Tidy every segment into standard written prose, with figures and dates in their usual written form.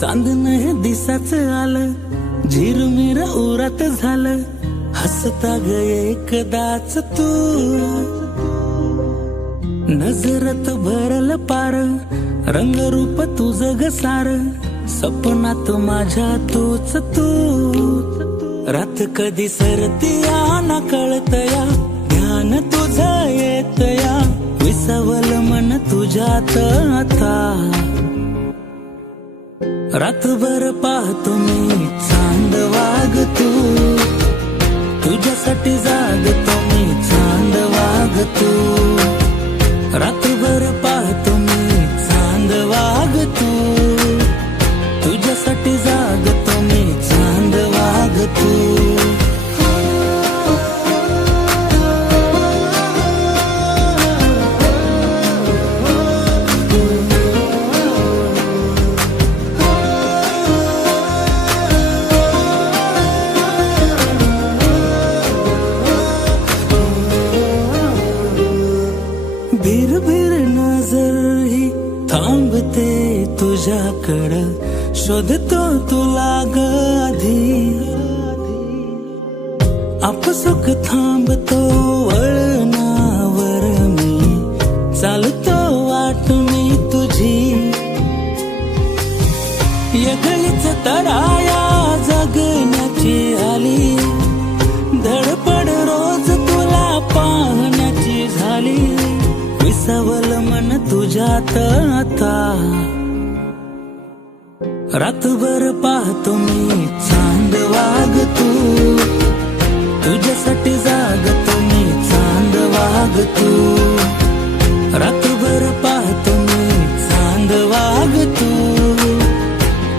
चांदणं दिसाच आलं झिरमिर उरात झालं हसता ग एकदाच तू नजरत भरल पार रंगरूप तुझं ग सार सपनात माझ्या तूच तू रात कधी सरतिया ना कळतया ध्यान तुझं येतया विसावल मन तुझ्यात आता रातभर पाहतो मी चांद वाग तू तुझ्यासाठी जागतो मी चांद वाग तू रातभर पाहतो मी चांद वाग तू तुझ्यासाठी जागतो मी चांद वाग तू तुझ्याकडं शोधतो तुला ग आधी आपसुक थांबतो वळणावर मी चालतो वाट मी तुझी यगळीच तराया जगण्याची आली धडपड रोज तुला पाहण्याची झाली विसावल मन तुझ्यात आता रातभर पाहतो मी चांद वागतो तुझ्यासाठी जागतो मी चांद वागतो रातभर पाहतो मी चांद वागतो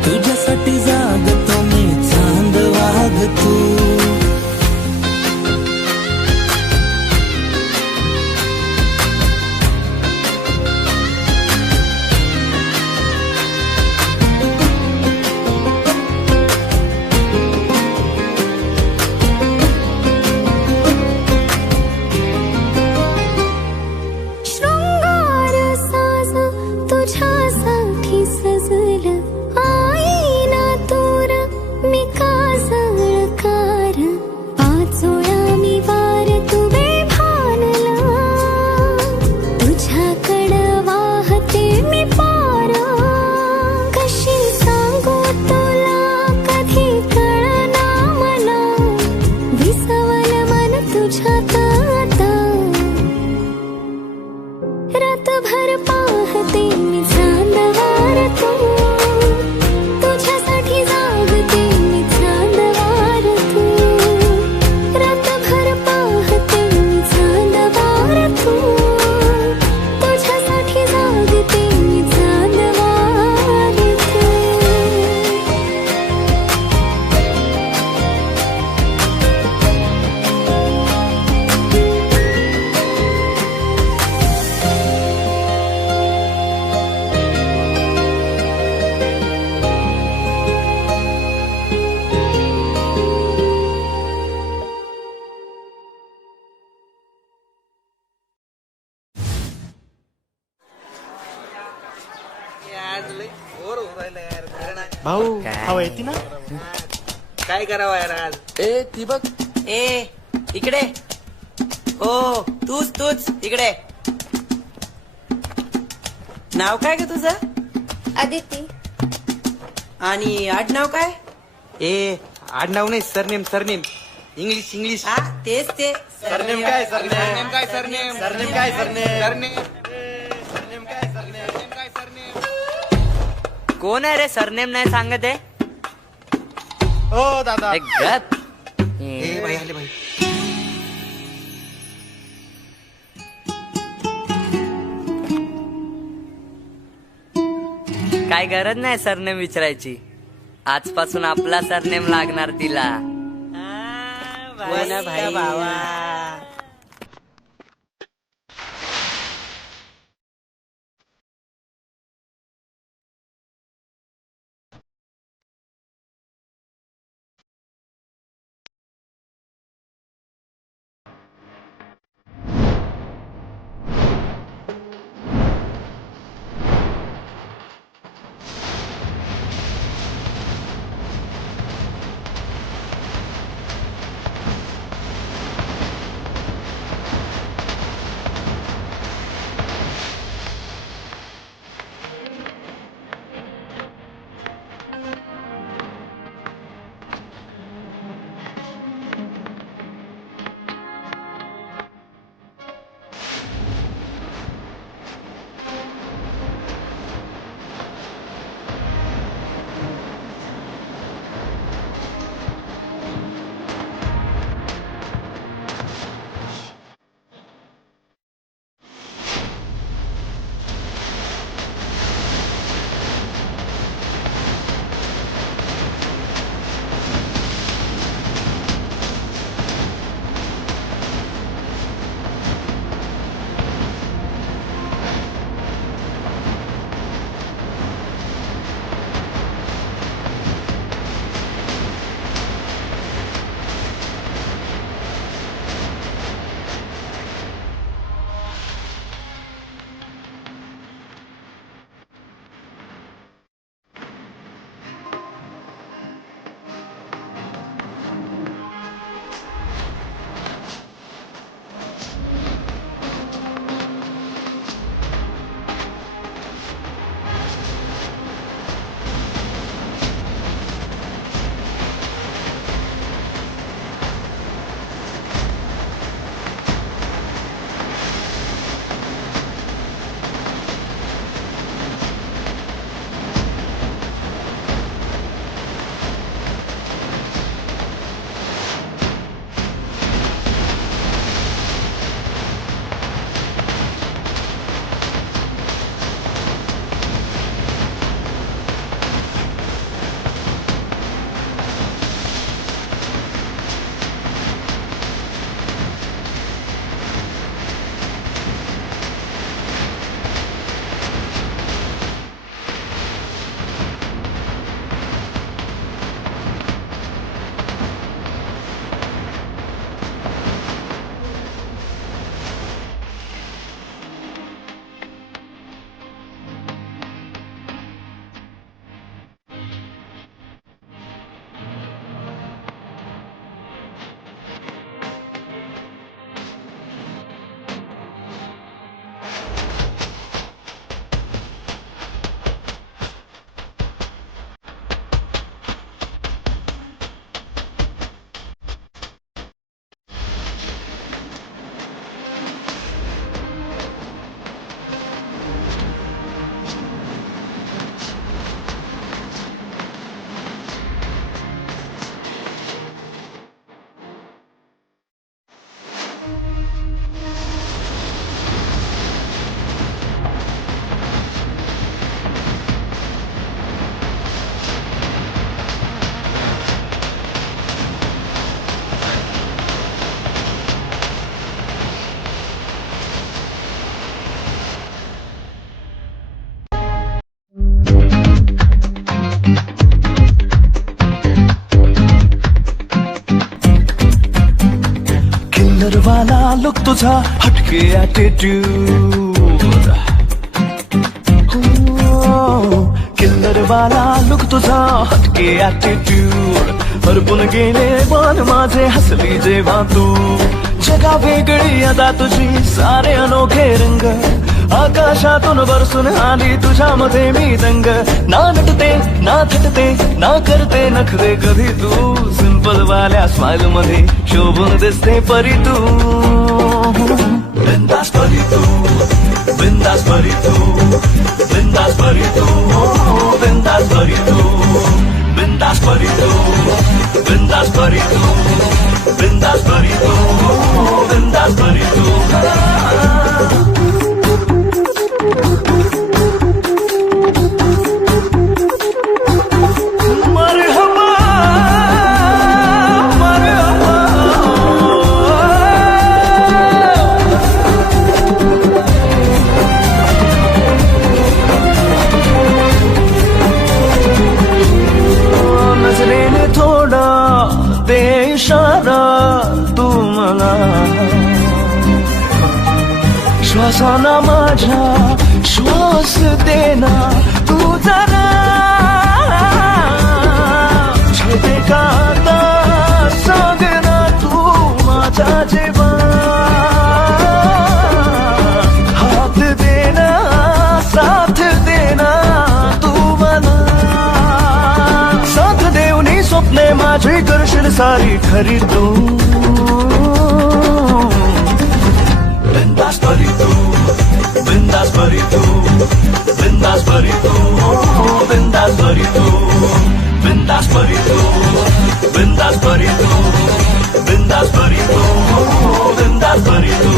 तुझ्यासाठी जागतो मी चांद वागतो भाऊ हवा येते ना काय करावं यार आज ए ती बघ ए इकडे ओ तूच इकडे नाव काय ग तुझं आदिती आणि आडनाव काय ए आडनाव नाही सरनेम इंग्लिश हा तेच ते सरनेम काय सरनेम काय सरनेम सरनेम काय सरनेम सरनेम काय सरनेम कोण आहे रे सरनेम नाही सांगत आहे हो दादा एक गप ए भाई आले भाई काय गरज नाही सरनेम विचारायची आजपासून आपला सरनेम लागणार तिला हो ना भाई बाबा वाला लुक तुझा हटके ॲटिट्यूड, किल्लर वाला लुक तुझा हटके ॲटिट्यूड, हरपून गेले पण माझे हसली जेव्हा तू. जगा वेगळी अदा तुझी सारे अनोखे रंग, आकाशातून बरसून आली तुझ्यामध्ये मी दंग. ना नटते ना थटते ना करते नखरे कधी तू, सिंपल वाल्या स्माइल मध्ये शोभून दिसते परी तू. बिंदास परी तू, बिंदास परी तू, बिंदास परी तू, बिंदास परी तू, बिंदास परी तू, बिंदास परी तू, बिंदास परी तू, बिंदास परी तू. श्वासाना माझ्या श्वास देना तू जरा, छेते का आता सांग ना तू माझा जेव्हा. हात देना साथ देना तू मला, साथ देऊनी स्वप्ने माझी करशील सारी खरी तू. बिंदास परी तू, बिंदास परी तू, बिंदास परी तू, बिंदास परी तू, बिंदास परी तू, बिंदास परी तू, बिंदास परी तू, बिंदास परी तू.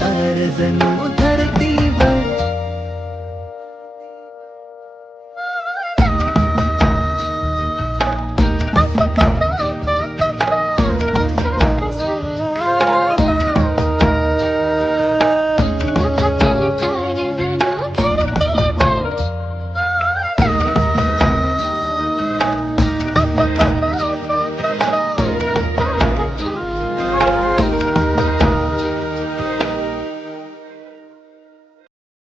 तार जणू